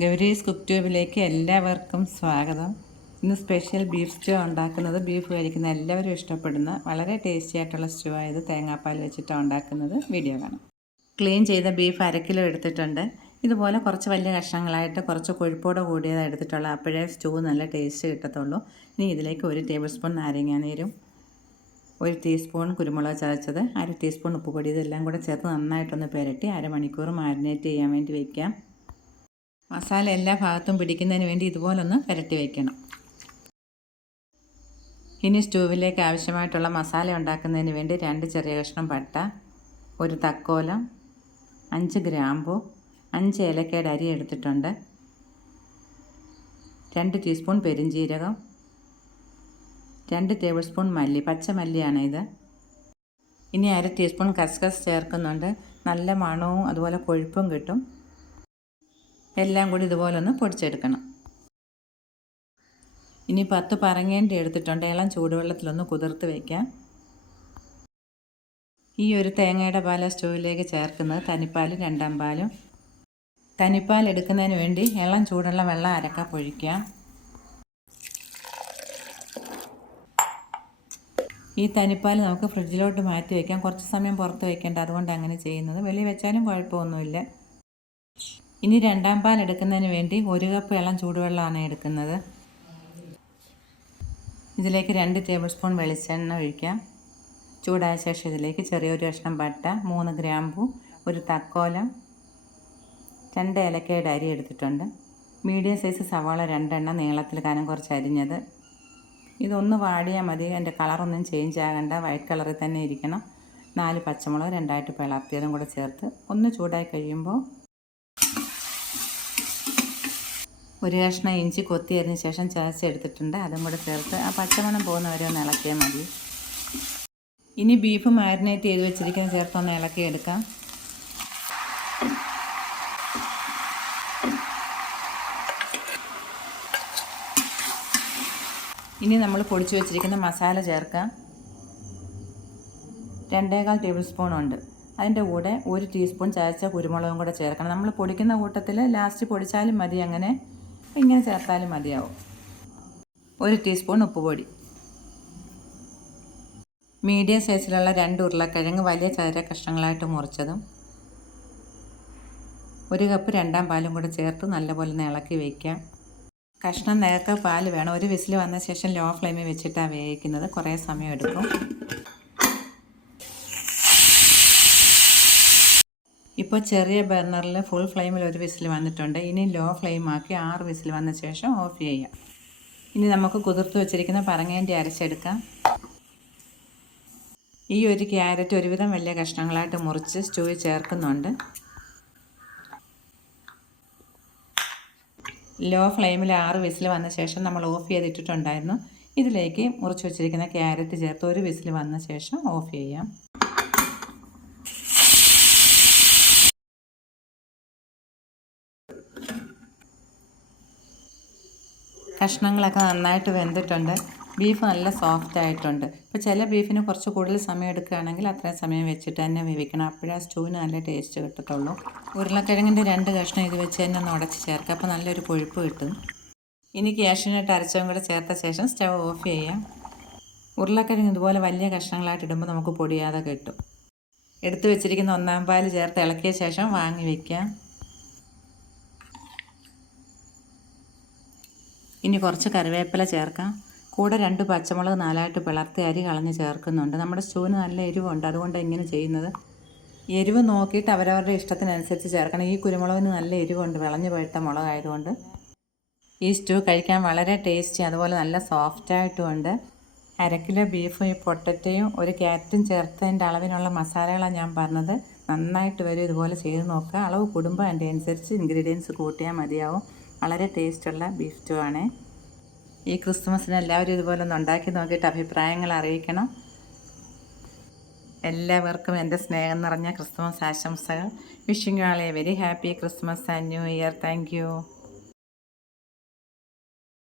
Gowri's cook ട്യൂബിലേക്ക് എല്ലാവർക്കും സ്വാഗതം. ഇന്ന് സ്പെഷ്യൽ ബീഫ് സ്റ്റൂ ഉണ്ടാക്കുന്നത് ബീഫ് കഴിക്കുന്ന എല്ലാവരും ഇഷ്ടപ്പെടുന്ന വളരെ ടേസ്റ്റി ആയിട്ടുള്ള സ്റ്റൂ ആയത് തേങ്ങാപ്പാൽ വെച്ചിട്ടാണ് ഉണ്ടാക്കുന്നത്. വീഡിയോ കാണാം. ക്ലീൻ ചെയ്ത ബീഫ് അര കിലോ എടുത്തിട്ടുണ്ട്. ഇതുപോലെ കുറച്ച് വലിയ കഷ്ണങ്ങളായിട്ട് കുറച്ച് കൊഴുപ്പോടെ കൂടിയത് എടുത്തിട്ടുള്ള അപ്പോഴേ സ്റ്റൂ നല്ല ടേസ്റ്റ് കിട്ടത്തുള്ളൂ. ഇനി ഇതിലേക്ക് ഒരു ടേബിൾ സ്പൂൺ നാരങ്ങാനീരും ഒരു ടീസ്പൂൺ കുരുമുളക് ചതച്ചത് അര ടീസ്പൂൺ ഉപ്പുപൊടി ഇതെല്ലാം കൂടെ ചേർത്ത് നന്നായിട്ടൊന്ന് പുരട്ടി അരമണിക്കൂർ മാരിനേറ്റ് ചെയ്യാൻ വേണ്ടി വയ്ക്കാം മസാല എല്ലാ ഭാഗത്തും പിടിക്കുന്നതിന് വേണ്ടി ഇതുപോലൊന്ന് പുരട്ടി വയ്ക്കണം ഇനി സ്റ്റൂവിലേക്ക് ആവശ്യമായിട്ടുള്ള മസാല ഉണ്ടാക്കുന്നതിന് വേണ്ടി രണ്ട് ചെറിയ കഷ്ണം പട്ട ഒരു തക്കോലം അഞ്ച് ഗ്രാമ്പു അഞ്ച് ഏലക്കയുടെ അരി എടുത്തിട്ടുണ്ട്. രണ്ട് ടീസ്പൂൺ പെരിഞ്ജീരകം രണ്ട് ടേബിൾ സ്പൂൺ മല്ലി പച്ചമല്ലിയാണ് ഇത്. ഇനി അര ടീസ്പൂൺ കസ്കസ് ചേർക്കുന്നുണ്ട്. നല്ല മണവും അതുപോലെ കൊഴുപ്പും കിട്ടും. എല്ലാം കൂടി ഇതുപോലെ ഒന്ന് പൊടിച്ചെടുക്കണം. ഇനി പത്ത് പറങ്ങേണ്ടി എടുത്തിട്ടുണ്ട്. എല്ലാം ചൂടുവെള്ളത്തിലൊന്ന് കുതിർത്ത് വയ്ക്കാം ഈ ഒരു തേങ്ങയുടെ പാല സ്റ്റോവിലേക്ക് ചേർക്കുന്നത് തനിപ്പാലും രണ്ടാം പാലും. തനിപ്പാൽ എടുക്കുന്നതിന് വേണ്ടി ഇളം ചൂടുള്ള വെള്ളം അരക്കപ്പ് ഒഴിക്കാം. ഈ തനിപ്പാൽ നമുക്ക് ഫ്രിഡ്ജിലോട്ട് മാറ്റി വയ്ക്കാം കുറച്ച് സമയം പുറത്ത് വയ്ക്കേണ്ട അതുകൊണ്ട് അങ്ങനെ ചെയ്യുന്നത്. വെളിയിൽ വെച്ചാലും കുഴപ്പമൊന്നുമില്ല. ഇനി രണ്ടാം പാൽ എടുക്കുന്നതിന് വേണ്ടി ഒരു കപ്പ് ഇളം ചൂടുവെള്ളമാണ് എടുക്കുന്നത്. ഇതിലേക്ക് രണ്ട് ടേബിൾ സ്പൂൺ വെളിച്ചെണ്ണ ഒഴിക്കാം. ചൂടായ ശേഷം ഇതിലേക്ക് ചെറിയൊരു കഷ്ണം പട്ട മൂന്ന് ഗ്രാമ്പു ഒരു തക്കോലം രണ്ട് ഏലക്കയുടെ അരി എടുത്തിട്ടുണ്ട്. മീഡിയം സൈസ് സവാള രണ്ടെണ്ണം നീളത്തിൽ കനം കുറച്ച് അരിഞ്ഞത്. ഇതൊന്ന് വാടിയാൽ മതി എന്റെ കളറൊന്നും ചേഞ്ച് ആകണ്ട വൈറ്റ് കളറിൽ തന്നെ ഇരിക്കണം. നാല് പച്ചമുളക് രണ്ടായിട്ട് പിളർത്തിയതും കൂടെ ചേർത്ത് ഒന്ന് ചൂടായി കഴിയുമ്പോൾ ഒരു കഷ്ണം ഇഞ്ചി കൊത്തിയതിന് ശേഷം ചതച്ചെടുത്തിട്ടുണ്ട് അതും കൂടെ ചേർത്ത് ആ പച്ചമണം പോകുന്നവരെ ഒന്ന് ഇളക്കിയാൽ മതി. ഇനി ബീഫ് മാരിനേറ്റ് ചെയ്ത് വെച്ചിരിക്കുന്ന ചേർത്ത് ഒന്ന് ഇളക്കിയെടുക്കാം ഇനി നമ്മൾ പൊടിച്ചു വെച്ചിരിക്കുന്ന മസാല ചേർക്കാം. രണ്ടേകാൽ ടേബിൾ സ്പൂൺ ഉണ്ട്. അതിന്റെ കൂടെ ഒരു ടീസ്പൂൺ ചതച്ച കുരുമുളകും കൂടെ ചേർക്കണം. നമ്മൾ പൊടിക്കുന്ന കൂട്ടത്തിൽ ലാസ്റ്റ് പൊടിച്ചാലും മതി. അങ്ങനെ ഇങ്ങനെ ചേർത്താലും മതിയാവും. ഒരു ടീസ്പൂൺ ഉപ്പുപൊടി. മീഡിയം സൈസിലുള്ള രണ്ട് ഉരുളക്കിഴങ്ങ് വലിയ ചതുര കഷ്ണങ്ങളായിട്ട് മുറിച്ചതും ഒരു കപ്പ് രണ്ടാം പാലും കൂടെ ചേർത്ത് നല്ലപോലെ ഇളക്കി വയ്ക്കാം കഷ്ണം നേരത്തെ പാൽ വേണം. ഒരു വിസിൽ വന്ന ശേഷം ലോ ഫ്ലെയിമിൽ വെച്ചിട്ടാണ് വേവിക്കുന്നത്. കുറേ സമയം എടുക്കും. ഇപ്പോൾ ചെറിയ ബർണറിൽ ഫുൾ ഫ്ലെയിമിൽ ഒരു വിസിൽ വന്നിട്ടുണ്ട്. ഇനി ലോ ഫ്ലെയിം ആക്കി ആറ് വിസിൽ വന്ന ശേഷം ഓഫ് ചെയ്യാം. ഇനി നമുക്ക് കുതിർത്ത് വെച്ചിരിക്കുന്ന പറങ്ങേന്റെ അരച്ചെടുക്കാം. ഈ ഒരു ക്യാരറ്റ് ഒരുവിധം വലിയ കഷ്ണങ്ങളായിട്ട് മുറിച്ച് സ്റ്റൂവിൽ ചേർക്കുന്നുണ്ട്. ലോ ഫ്ലെയിമിൽ ആറ് വിസിൽ വന്ന ശേഷം നമ്മൾ ഓഫ് ചെയ്തിട്ടുണ്ടായിരുന്നു ഇതിലേക്ക് മുറിച്ച് വെച്ചിരിക്കുന്ന ക്യാരറ്റ് ചേർത്ത് ഒരു വിസിൽ വന്ന ശേഷം ഓഫ് ചെയ്യാം. കഷ്ണങ്ങളൊക്കെ നന്നായിട്ട് വെന്തിട്ടുണ്ട്. ബീഫ് നല്ല സോഫ്റ്റ് ആയിട്ടുണ്ട്. ഇപ്പോൾ ചില ബീഫിന് കുറച്ച് കൂടുതൽ സമയം എടുക്കുകയാണെങ്കിൽ അത്രയും സമയം വെച്ചിട്ട് തന്നെ വേവിക്കണം. അപ്പോഴേ ആ സ്റ്റൂവിന് നല്ല ടേസ്റ്റ് കിട്ടത്തുള്ളൂ. ഉരുളക്കിഴങ്ങിന്റെ രണ്ട് കഷ്ണം ഇത് വെച്ച് തന്നെ ഒന്ന് ഉടച്ച് ചേർക്കുക. അപ്പോൾ നല്ലൊരു കൊഴുപ്പ് കിട്ടും. ഇനി ക്യാഷിനിട്ട് അരച്ചതും കൂടെ ചേർത്ത ശേഷം സ്റ്റവ് ഓഫ് ചെയ്യാം. ഉരുളക്കിഴങ്ങ് ഇതുപോലെ വലിയ കഷ്ണങ്ങളായിട്ട് ഇടുമ്പോൾ നമുക്ക് പൊടിയാതെ കിട്ടും. എടുത്തു വെച്ചിരിക്കുന്ന ഒന്നാം പാൽ ചേർത്ത് ഇളക്കിയ ശേഷം വാങ്ങി വയ്ക്കാം ഇനി കുറച്ച് കറിവേപ്പില ചേർക്കാം. കൂടെ രണ്ട് പച്ചമുളക് നാലായിട്ട് പിളർത്തി അരി കളഞ്ഞ് ചേർക്കുന്നുണ്ട്. നമ്മുടെ സ്റ്റൂവിന് നല്ല എരിവുണ്ട്. അതുകൊണ്ട് ഇങ്ങനെ ചെയ്യുന്നത്? എരിവ് നോക്കിയിട്ട് അവരവരുടെ ഇഷ്ടത്തിനനുസരിച്ച് ചേർക്കണം. ഈ കുരുമുളകിന് നല്ല എരിവുണ്ട്. വിളഞ്ഞു പോയിട്ട മുളകായതുകൊണ്ട്. ഈ സ്റ്റൂ കഴിക്കാൻ വളരെ ടേസ്റ്റി അതുപോലെ നല്ല സോഫ്റ്റായിട്ടുമുണ്ട് അരക്കിലോ കിലോ ബീഫും ഈ പൊട്ടറ്റയും ഒരു ക്യാരറ്റും ചേർത്തതിന്റെ അളവിനുള്ള മസാലകളാണ് ഞാൻ പറഞ്ഞത്. നന്നായിട്ട് വരും ഇതുപോലെ ചെയ്ത് നോക്കുക. അളവ് കുടുംബം അതിന്റെ അനുസരിച്ച് ഇൻഗ്രീഡിയൻസ് കൂട്ടിയാൽ മതിയാവും. വളരെ ടേസ്റ്റുള്ള ബീഫ് സ്റ്റൂ ആണ്. ഈ ക്രിസ്മസിന് എല്ലാവരും ഇതുപോലെ ഒന്ന് ഉണ്ടാക്കി നോക്കിയിട്ട് അഭിപ്രായങ്ങൾ അറിയിക്കണം. എല്ലാവർക്കും എന്റെ സ്നേഹം നിറഞ്ഞ ക്രിസ്മസ് ആശംസകൾ. വിഷിംഗ് ആളെ very happy Christmas and new year thank